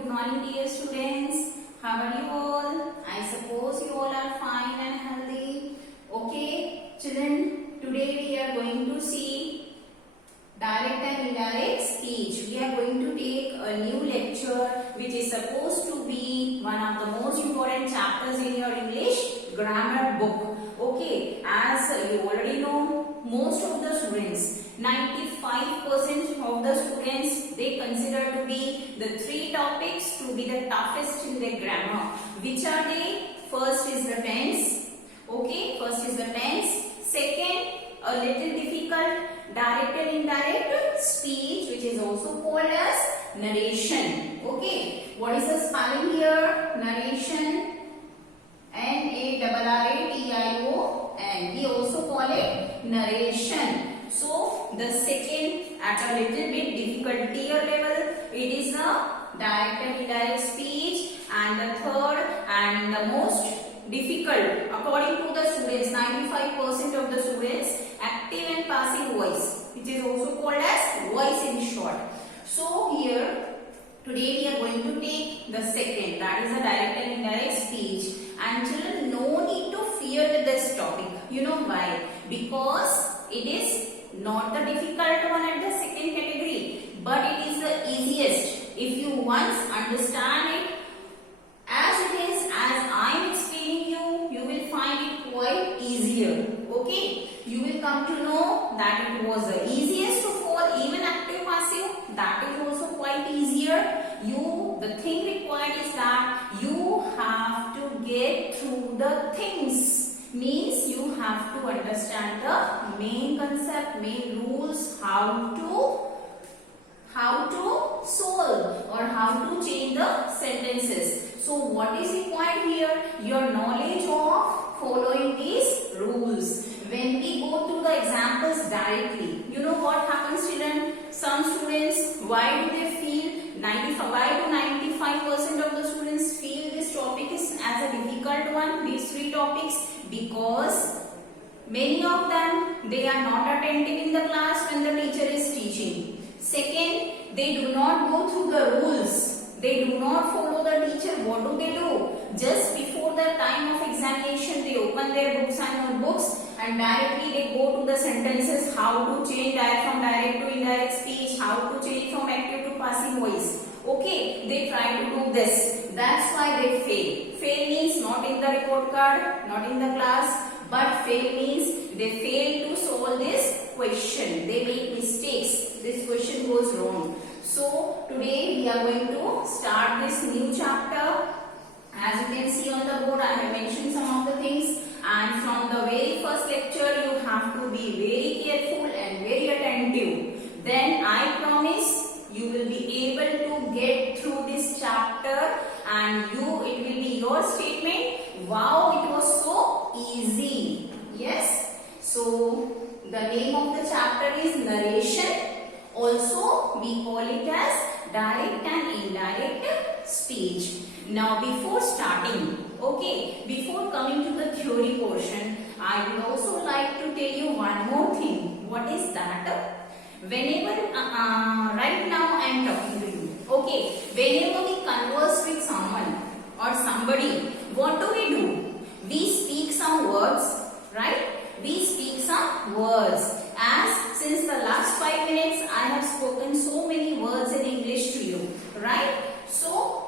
Good morning, dear students. How are you all? I suppose you all are fine and healthy. Okay, children, today we are going to see direct and indirect speech. We are going to take a new lecture which is supposed to be one of the most important chapters in your English grammar book. Okay, as you already know, most of the students, 95% of the students, they consider to be the three topics to be the toughest in their grammar. Which are they? First is the tense. Okay, first is the tense. Second, a little difficult, direct and indirect speech, which is also called as narration. Okay, what is the spelling here? Narration. N-A-R-R-A-T-I-O-N. We also call it narration. So the second, at a little bit difficult tier level, it is the direct and indirect speech. And the third and the most difficult, according to the students, 95% of the students, active and passive voice, which is also called as voice in short. So here, today we are going to take the second, that is the direct and indirect speech. And children, no need to fear with this topic. You know why? Because it is not the difficult one at the second category, but it is the easiest. If you once understand it as it is, as I am explaining you, you will find it quite easier. Okay? You will come to know that it was the easiest to fall, even active passive, that is also quite easier. The thing required is that you have to get through the things. Means you have to understand the main concept, main rules, how to solve or how to change the sentences. So what is required here? Your knowledge of following these rules. When we go through the examples directly, you know what happens, children? Some students, why do they feel 95 to 95% of the students feel this topic is as a difficult one, these three topics? Because many of them, they are not attentive in the class when the teacher is teaching. Second, they do not go through the rules. They do not follow the teacher. What do? Just before the time of examination, they open their books and notebooks and directly they go to the sentences, how to change from direct to indirect speech, how to change from active to passive voice. Okay, they try to do this. That's why they fail. Fail means not in the report card, not in the class, but fail means they fail to solve this question. They make mistakes. This question goes wrong. So today we are going to start this new chapter. As you can see on the board, I have mentioned some of the things, and from the very first lecture you have to be very careful and very attentive. Then I promise you will be able to get through this chapter, and it will be your statement, wow, it was so easy. Yes. So the name of the chapter is narration. Also, we call it as direct and indirect speech. Now, before starting, before coming to the theory portion, I would also like to tell you one more thing. What is that? Whenever, right now I am talking to you. Whenever we converse with someone or somebody, what do? We speak some words, right? We speak some words. As since the last 5 minutes, I have spoken so many words in English to you, right? So,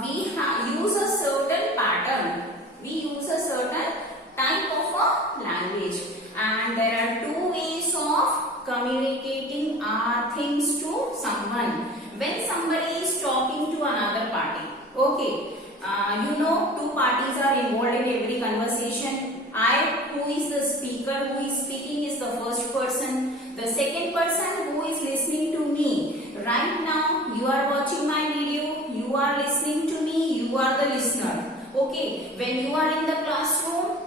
we use a certain pattern. We use a certain type of a language. And there are two ways of communicating our things to someone. When somebody is talking to another party, you know, two parties are involved in every conversation. I, who is the speaker, who is speaking, is the first person. The second person who is listening to me. Right now, you are watching my video, you are listening to me, you are the listener. Okay, when you are in the classroom,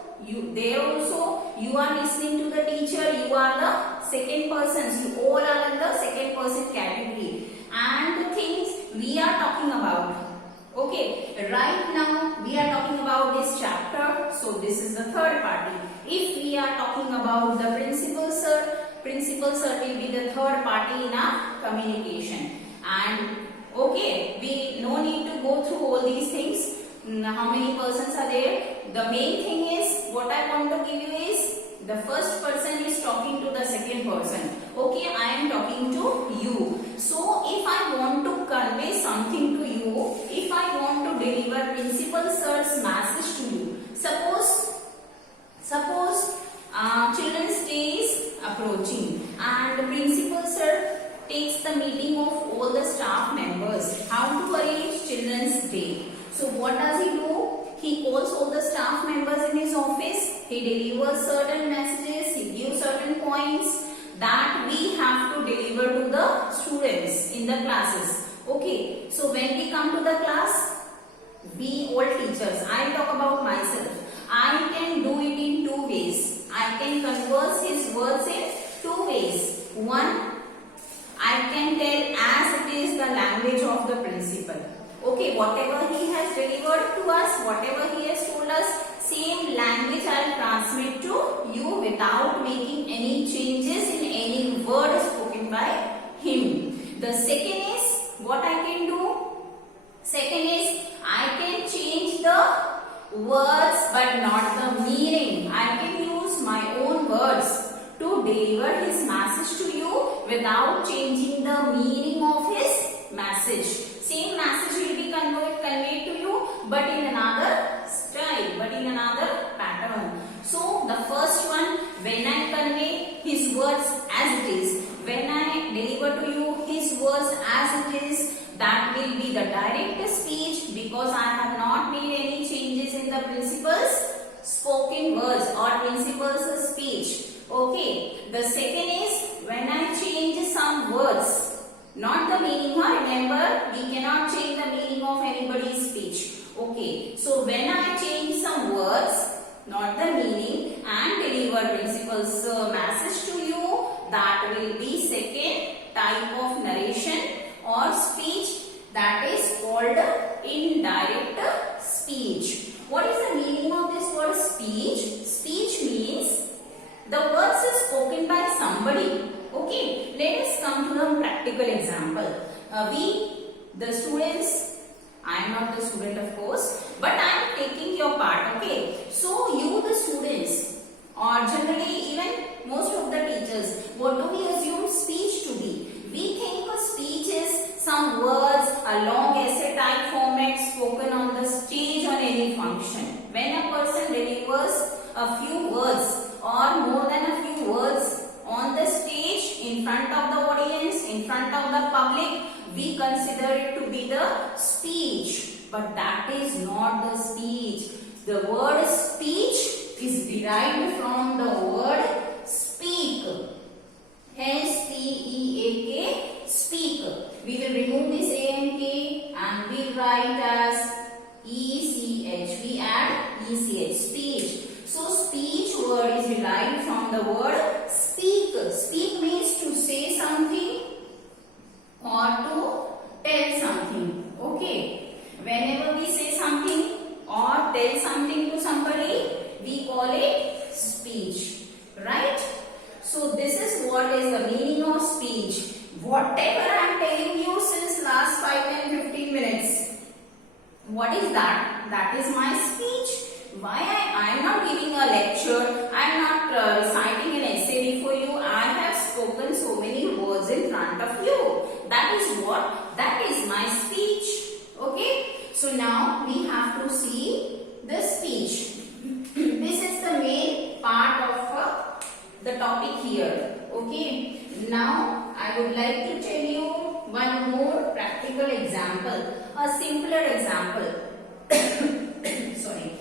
there also, you are listening to the teacher, you are the second persons. You all are in the second person category. And the things we are talking about. Right now we are talking about this chapter, so this is the third party. If we are talking about the principal sir will be the third party in our communication. And Okay, we no need to go through all these things. How many persons are there? The main thing is what I want to give you is the first person is talking to the second person. Okay, I am talking to you. So if I want to convey something to you, if I want to deliver principal sir's message to you, suppose Children's Day is approaching and the principal sir takes the meeting of all the staff members how to arrange Children's Day. So what does he do? He calls all the staff members in his office. He delivers certain messages. He gives certain points that we have to deliver to the students in the classes. Okay. So when we come to the class, we all teachers, I talk about myself. I can do it in two ways. I can converse his words in two ways. One, I can tell as it is the language of the principal. Okay, whatever he has delivered to us, whatever he has told us, same language I will transmit to you without making any changes in any word spoken by him. The second is, what I can do? Second is, I can change the words but not the meaning. I can use my own words to deliver his message to you without changing the meaning of his message. Same message will be conveyed to you but in another style, but in another pattern. So the first one, when I convey his words as it is, when I deliver to you his words as it is, that will be the direct speech because I have not made any changes in the principal's spoken words or principal's speech. Okay. The second is when I change some words, not the meaning. Remember, we cannot change the meaning of anybody's speech. Okay. So when I change some words, not the meaning, and deliver principal's message to you, that will be second type of narration or speech, that is called indirect speech. What is the meaning of this word speech? Speech means the words are spoken by somebody. Okay, let us come to the practical example. The students, I am not the student of course, but I am taking your part. Okay, so you the students, or generally even most of the teachers, what do we assume speech to be? We think a speech is some words, a long essay type format spoken on the stage on any function. When a person delivers a few words or more than a few words on the stage in front of the audience, in front of the public, we consider it to be the speech. But that is not the speech. The word speech is derived from the word speak. S-P-E-A-K, speak. We will remove this A-N-K and we write as E-C-H. We add E-C-H, speech. So speech word is derived from the word speak. Speak means to say something or to tell something. Okay. Whenever we say something or tell something to somebody, we call it speech. Right? So this is what is the meaning of speech. Whatever I am telling you since last 5, 10, 15 minutes, what is that? That is my speech. Why I am not giving a lecture, I am not reciting an essay for you. I have spoken so many words in front of you. That is what? That is my speech. Okay. So now we have to see the speech. This is the main part of the topic here. Okay. Now I would like to tell you one more practical example, a simpler example. Sorry.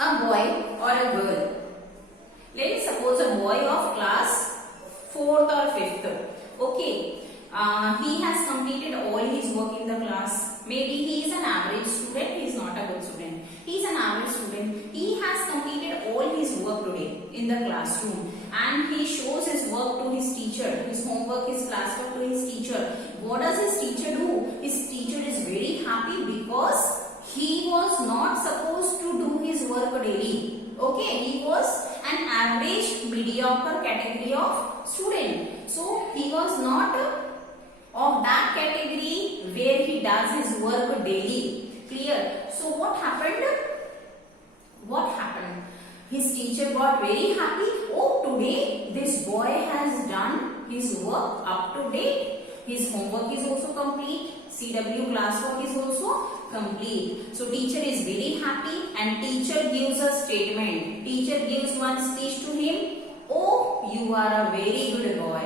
A boy or a girl. Let us suppose a boy of class 4th or 5th. Okay. He has completed all his work in the class. Maybe he is an average student. He is not a good student. He is an average student. He has completed all his work today in the classroom. And he shows his work to his teacher. His homework, his classwork to his teacher. What does his teacher do? His teacher is very happy because he was not supposed to do his work daily. Okay, he was an average mediocre category of student. So he was not of that category does his work daily. Clear? So what happened? What happened? His teacher got very happy. Oh, today this boy has done his work up to date. His homework is also complete. CW classwork is also complete. So teacher is very happy and teacher gives a statement. Teacher gives one speech to him. Oh, you are a very good boy.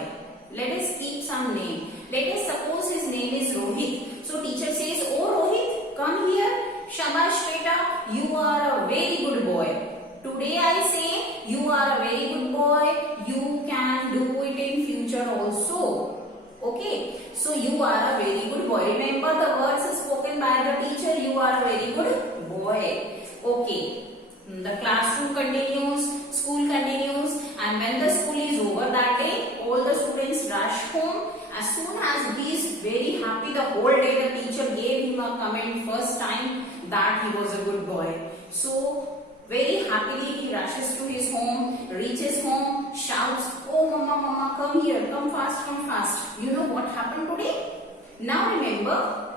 Let us keep some name. Let us suppose his name is Rohit. So teacher says, oh Rohit, come here. Shabash beta, you are a very good boy. Today I say you are a very good boy. You can do it in future also. Okay, so you are a very good boy. Remember the words spoken by the teacher. You are a very good boy. Okay, the classroom continues, school continues, and when the school is over that day, all the students rush home. As soon as he is very happy, the whole day the teacher gave him a comment first time that he was a good boy. So very happily he rushes to his home, reaches home, shouts, oh mama, mama, come here, come fast, come fast. You know what happened today? Now remember,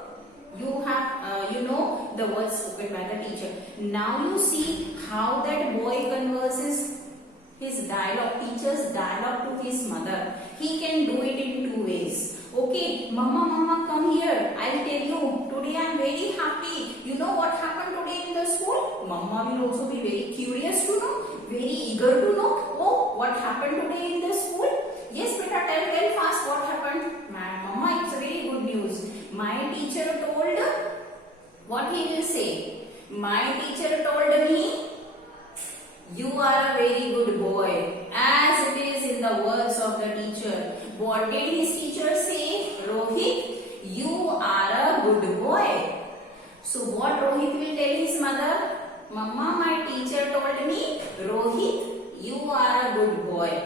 you have, you know the words spoken by the teacher. Now you see how that boy converses his dialogue, teacher's dialogue to his mother. He can do it in two ways. Okay, mama, mama, come here. I'll tell you. Today I am very happy. You know what happened today in the school? Mama will also be very curious to know, very eager to know. Oh, what happened today in the school? Yes, beta, tell fast what happened. Mama, it's very good news. My teacher told, what he will say? My teacher told me, you are a very good boy, as it is in the words of the teacher. What did his teacher say? Rohit, you are a good boy. So what Rohit will tell his mother? Mama, my teacher told me, Rohit, you are a good boy.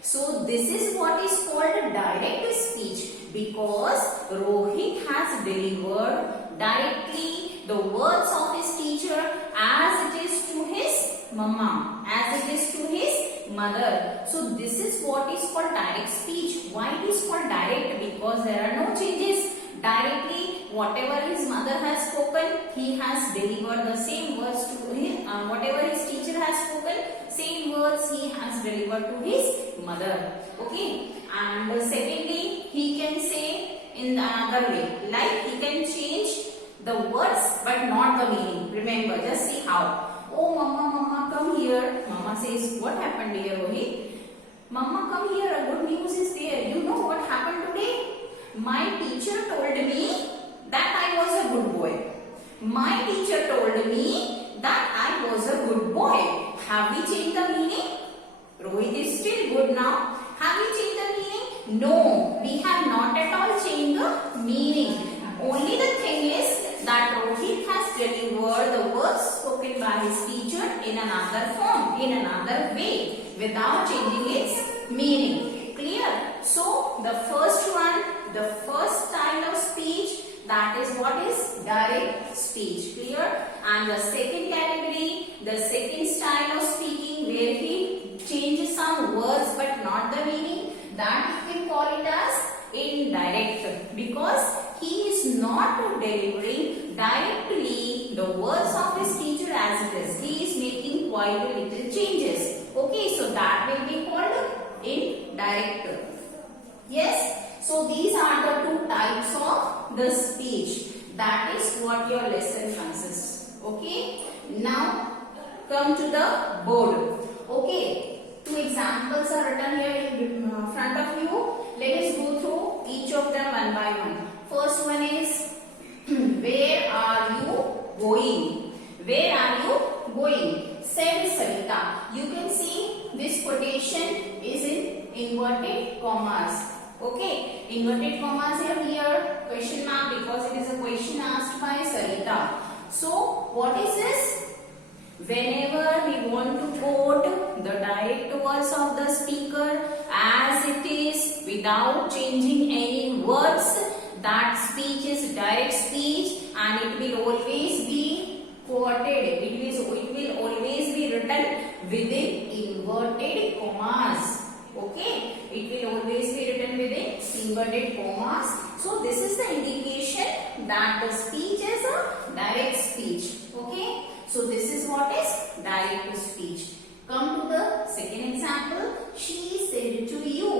So this is what is called direct speech, because Rohit has delivered directly the words of his teacher as it is to his mama, as it is to his mother. So this is what is called direct speech. Why it is called direct? Because there are no changes. Directly, whatever his mother has spoken, he has delivered the same words to him. Whatever his teacher has spoken, same words he has delivered to his mother. Okay. And secondly, he can say in the other way, like he can change the words but not the meaning. Remember, just see how. Oh, mama, mama, come here. Mama says, what happened dear Rohit? Mama, come here. A good news is there. You know what happened today? My teacher told me that I was a good boy. My teacher told me that I was a good boy. Have we changed the meaning? Rohit is still good now. Have we changed the meaning? No, we have not at all changed the meaning. Only the thing is that Rohit has delivered the words spoken by his teacher in another form, in another way, without changing its meaning. Clear? So, the first one, the first style of speech, that is what is direct speech. Clear? And the second category, the second style of speaking where he changes some words but not the meaning, that we can call it as indirect, because he is not delivering directly the words of his teacher as it is. He is making quite a little changes. Okay, so that will be called indirect. Yes. So these are the two types of the speech. That is what your lesson consists. Okay. Now come to the board. Okay. Two examples are written here in front of you. Let us go through each of them one by one. First one is, where are you going? Where are you going? Said Sarita. You can see this quotation is in inverted commas. Okay, inverted commas are here, question mark, because it is a question asked by Sarita. So, what is this? Whenever we want to quote the direct words of the speaker as it is without changing any words, that speech is direct speech and it will always be quoted. It will always be written within inverted commas. Okay, it will always be written within inverted commas. So this is the indication that the speech is a direct speech. Okay, so this is what is direct speech. Come to the second example. She said to you.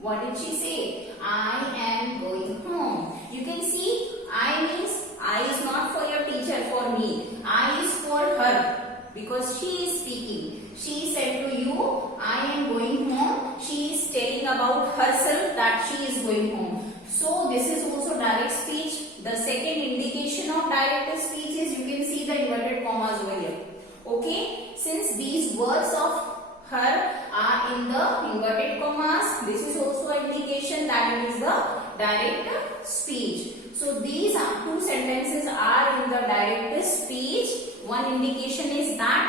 What did she say? I am going home. You can see I means I is not for your teacher, for me. I is for her because she is speaking. She said to you, I am going home. She is telling about herself that she is going home. So this is also direct speech. The second indication of direct speech is you can see the inverted commas over here. Okay, since these words of her are in the inverted commas, this is also an indication that it is the direct speech. So these two sentences are in the direct speech. One indication is that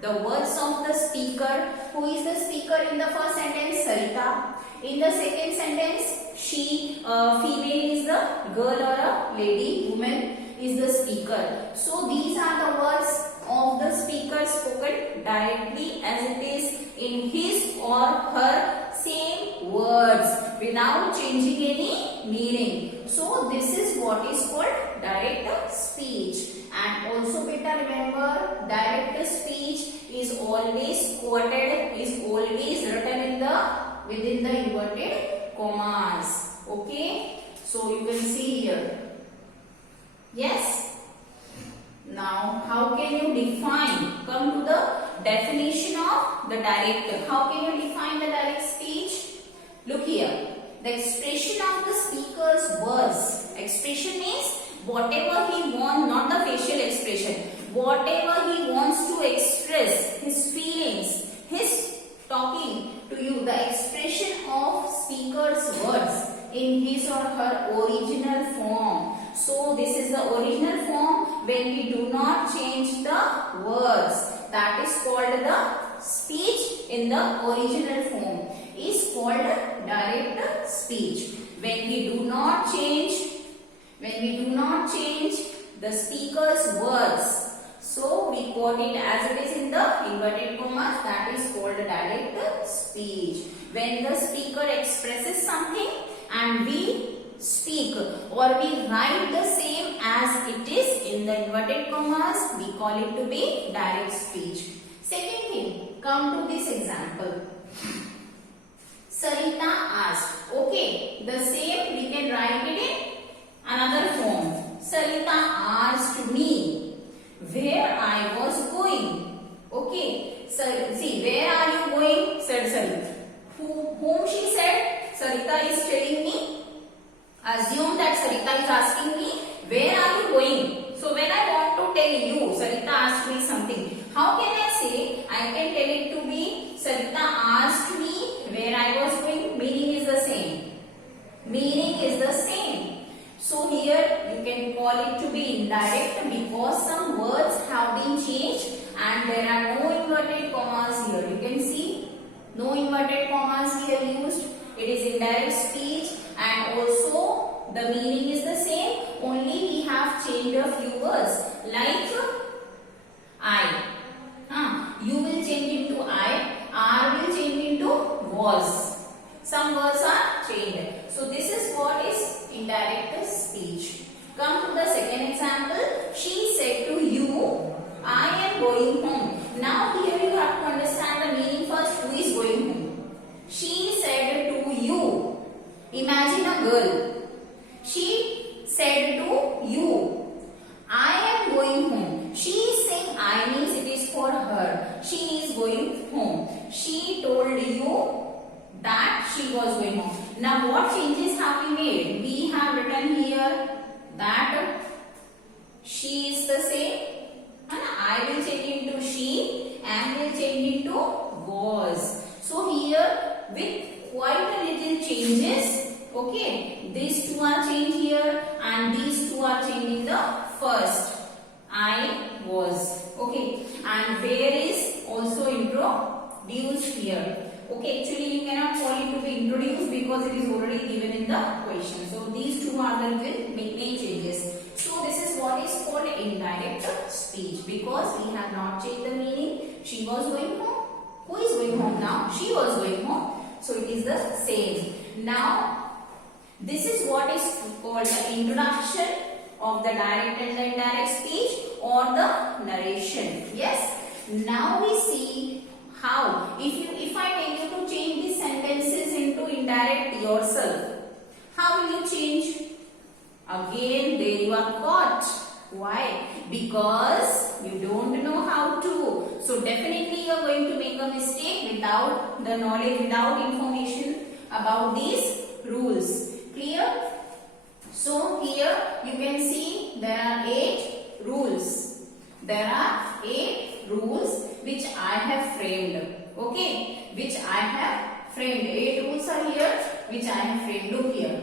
the words of the speaker. Who is the speaker in the first sentence? Sarita. In the second sentence, she, female is the girl or a lady, woman is the speaker. So these are the words of the speaker spoken directly as it is in his or her same words without changing any meaning. So this is what is called direct speech. And also better remember, direct speech is always quoted, is always written in the within the inverted commas. Okay, so you can see here. Yes. Now, how can you define? Come to the definition of the direct. How can you define the direct speech? Look here. The expression of the speaker's words. Expression means whatever he wants, not the facial expression. Whatever he wants to express, his feelings, his talking to you, the expression of speaker's words in his or her original form. So this is the original form when we do not change the words. That is called the speech in the original form. Is called direct speech. When we do not change the speaker's words, so we quote it as it is in the inverted commas, that is called direct speech. When the speaker expresses something and we speak or we write the same as it is in the inverted commas, we call it to be direct speech. Second thing, come to this example. Sarita asked. Okay, the same we can write it in another form. Sarita asked me where I was going. Okay, so see, where are you going? Said Sarita. Whom she said? Sarita is telling me. Assume that Sarita is asking me, where are you going? So when I want to tell you, Sarita asked me something. How can I say? I can tell it to be, Sarita asked me where I was going. Meaning is the same. Meaning is the same. So here you can call it to be indirect because some words have been changed and there are no inverted commas here. You can see no inverted commas here used. It is indirect speech and also the meaning is the same. Only we have changed a few words like I. You will change into I. R will change into was. Some words are changed. So this is what is indirect speech. Come to the second example. She said to you, I am going home. Now here you have to understand the meaning first. Who is going home? She said to you. Imagine a girl. She said to you, I am going home. She is saying I means it is for her. She is going home. She told you that she was going home. Now what changes have we made? We have written here that she is the same. And I will change into she and will change into was. So here with quite a little changes. Okay, these two are changed here and these two are changing the first. I was. Okay, and where is also introduced here. Okay, actually you cannot call it to be introduced because it is already given in the question. So these two are the main changes. So this is what is called indirect speech because we have not changed the meaning. She was going home. Who is going home now? She was going home. So it is the same. Now this is what is called the introduction of the direct and the indirect speech or the narration. Yes. Now we see how if I tell you to change these sentences into indirect yourself, how will you change? Again, there you are caught. Why? Because you don't know how to. So definitely you are going to make a mistake without the knowledge, without information about these rules. Clear? So here you can see there are 8 rules. There are 8 rules which I have framed. Okay? Which I have framed. 8 rules are here which I have framed. Look here.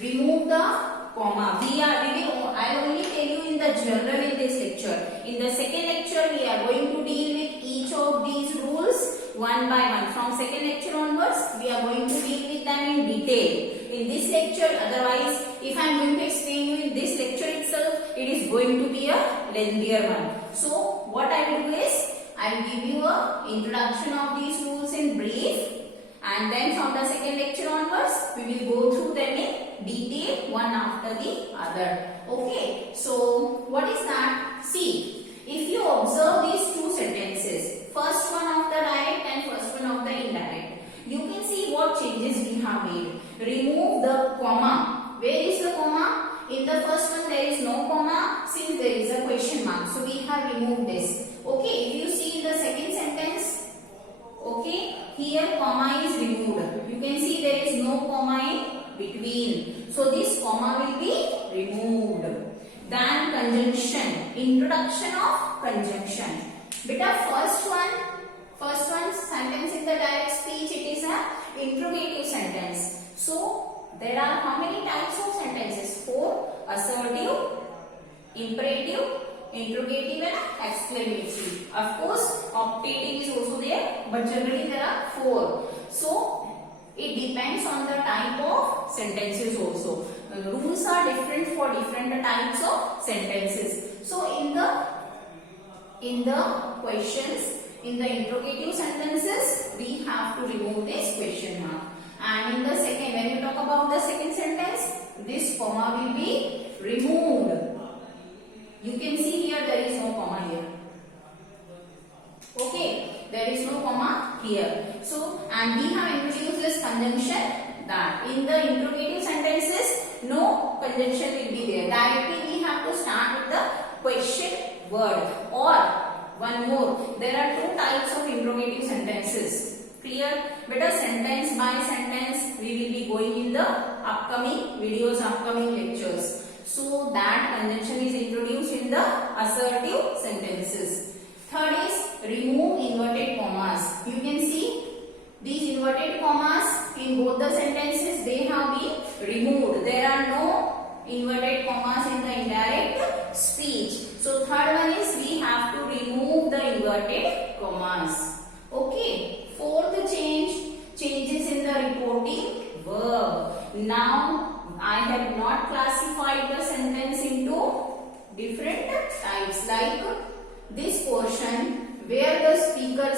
Remove the comma. I will only tell you in the general in this lecture. In the second lecture, we are going to deal with each of these rules one by one. From second lecture onwards, we are going to deal with them in detail. In this lecture, otherwise, if I am going to explain you in this lecture itself, it is going to be a lengthier one. So, what I will do is, I will give you a introduction of these rules in brief. And then from the second lecture onwards, we will go through them in detail one after the other. Okay. So, what is that? See, if you observe these two sentences, first one of the direct and first one of the indirect, you can see what changes we have made. Remove the comma. Where is the comma? In the first one there is no comma since there is a question mark. So, we have removed this. Okay. If you see in the second sentence, okay, here comma is removed. You can see there is no comma in between. So this comma will be removed. Then conjunction, introduction of conjunction. Beta first one sentence in the direct speech, it is a interrogative sentence. So there are how many types of sentences? 4: assertive, imperative, interrogative and exclamatory. Of course, optative is also there, but generally there are 4. So, it depends on the type of sentences also. The rules are different for different types of sentences. So, in the questions, in the interrogative sentences, we have to remove this question mark. And in the second, when you talk about the second sentence, this comma will be removed. You can see here there is no comma here. Okay, there is no comma here. So, and we have introduced this conjunction that in the interrogative sentences, no conjunction will be there. Directly we have to start with the question word. Or one more, there are 2 types of interrogative sentences. Clear? But a sentence by sentence we will be going in the upcoming videos, upcoming lectures. So that conjunction is introduced in the assertive sentences. Third is remove inverted commas. You can see these inverted commas in both the sentences, they have been removed. There are no inverted commas in the indirect speech. So third one is we have to remove the inverted commas. Okay. Fourth changes in the reporting verb. Now I have not classified the sentence into different types, like this portion where the speaker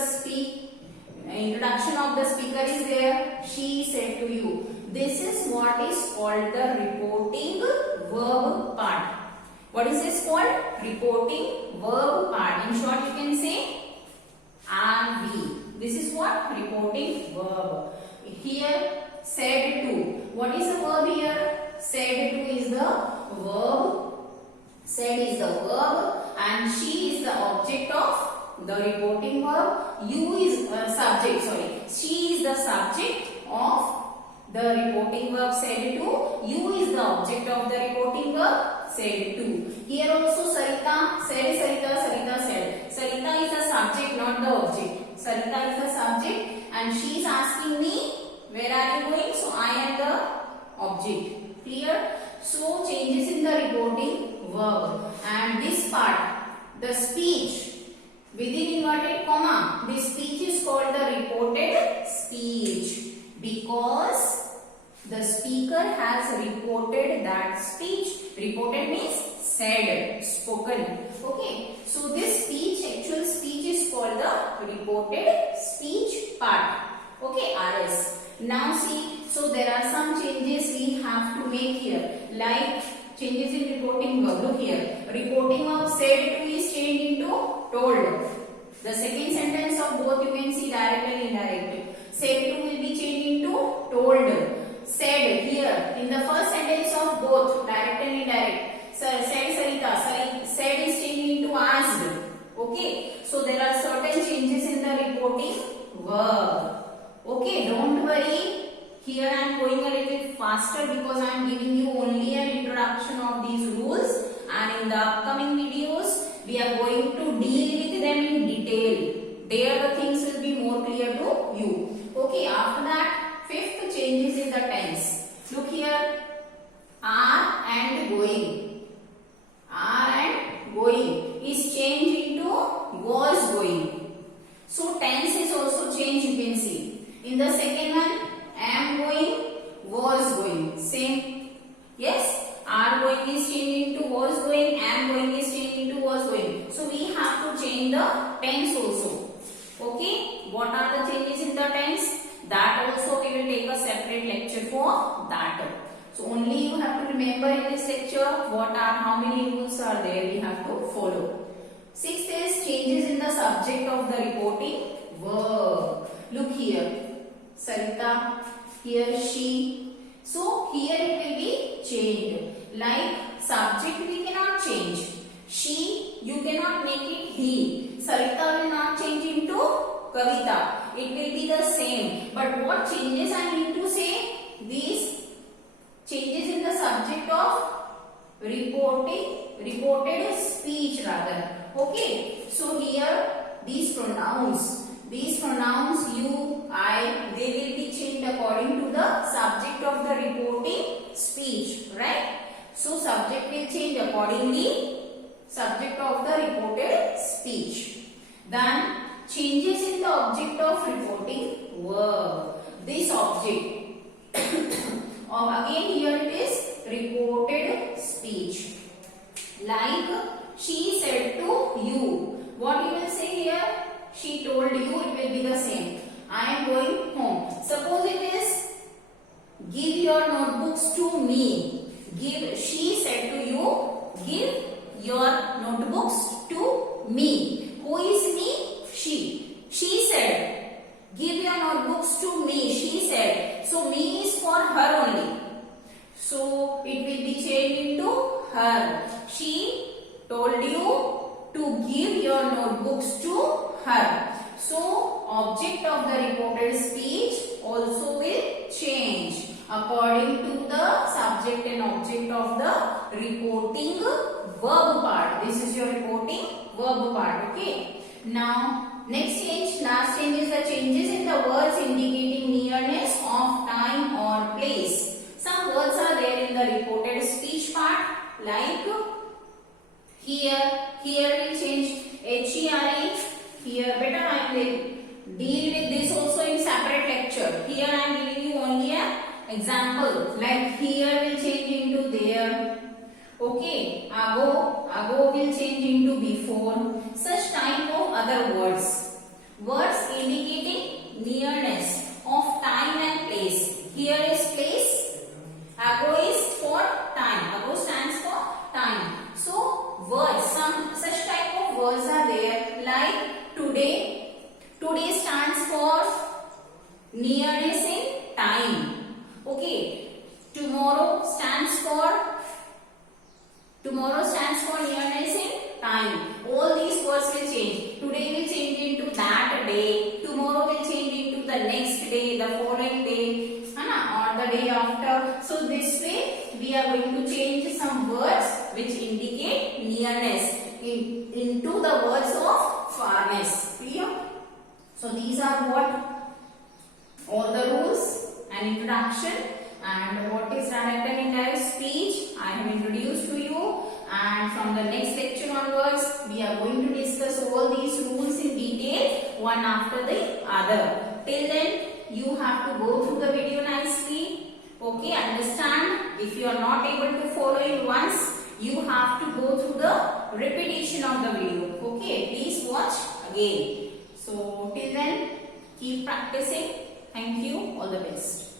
introduction of the speaker is there. She said to you. This is what is called the reporting verb part. What is this called? Reporting verb part. In short, you can say RV. This is what? Reporting verb. Here, said to. What is the verb here? Said to is the verb. Said is the verb and she is the object of the reporting verb. You is subject, sorry. She is the subject of the reporting verb said to. You is the object of the reporting verb said to. Here also Sarita said, Sarita said. Sarita is the subject, not the object. Sarita is the subject and she is asking me, where are you going? So I am the object. Clear? So changes in the reporting verb. And this part, the speech within inverted comma, this speech is called the reported speech because the speaker has reported that speech. Reported means said, spoken. Okay. So this speech, actual speech is called the reported speech part. Okay, RS. Now see, so there are some changes we have to make here. Like changes in reporting verb. Look here. Reporting verb said to is changed into told. The second sentence of both you can see direct and indirect. Said to will be changed into told. Said here in the first sentence of both direct and indirect. Said Sarita. Said is changed into asked. Okay. So there are certain changes in the reporting verb. Okay. Don't worry. Here I am going a little faster because I am giving you only an introduction of these rules, and in the upcoming videos we are going to deal with them in detail. There the things will be more clear to you. Okay, after that, fifth changes in the tense. Look here, are and going. Are and going is changed into was going. So tense is also changed, you can see. In the second one, am going, was going. Same. Yes, are going is changed into was going, am going is changed into was going. So we have to change the tense also. Okay, what are the changes in the tense? That also we will take a separate lecture for that. So only you have to remember in this lecture how many rules are there we have to follow. Sixth is changes in the subject of the reporting verb. Look here, Sarita, here she. So here it will be changed. Like subject we cannot change. She, you cannot make it he. Sarita will not change into Kavita. It will be the same. But what changes I need to say? These changes in the subject of reported speech rather. Okay. So here these pronouns you, I, they will be changed according to the subject of the reporting speech, right? So subject will change accordingly, subject of the reported speech. Then changes in the object of reporting verb. This object again here it is reported speech. Like she said to you. What you will say here? She told you, it will be the same. I am going home. Suppose it is give your notebooks to me. She said to you, give your notebooks to me. Who is me? She. She said, give your notebooks to me. She said. So me is for her only. So it will be changed into her. She told you to give your notebooks to her. So object of the reported speech also will change according to the subject and object of the reporting verb part. This is your reporting verb part. Okay. Now next change, last change is the changes in the words indicating nearness of time or place. Some words are there in the reported speech part, like here will change HERE. Here better I will deal with this also in separate lecture. Here I am giving you only an example. Like here will change into there. Okay, ago will change into before. Such type of other words. Words indicating nearness of time and place. Here is place. Ago is for time. Ago stands for time. So words, some such type of words are there, like today. Today stands for nearness in time. Okay. Tomorrow stands for nearness in time. All these words will change. Today will change into that day. Tomorrow will change into the next day, the following day, or the day after. So this way we are going to change some words which indicate nearness into the words of farness. Clear? So these are what all the rules and introduction, and what is direct and indirect speech I have introduced to you, and from the next lecture onwards we are going to discuss all these rules in detail one after the other. Till then you have to go through the video nicely. Okay, understand. If you are not able to follow it once, you have to go through the repetition of the video. Okay, please watch again. So till then, keep practicing. Thank you. All the best.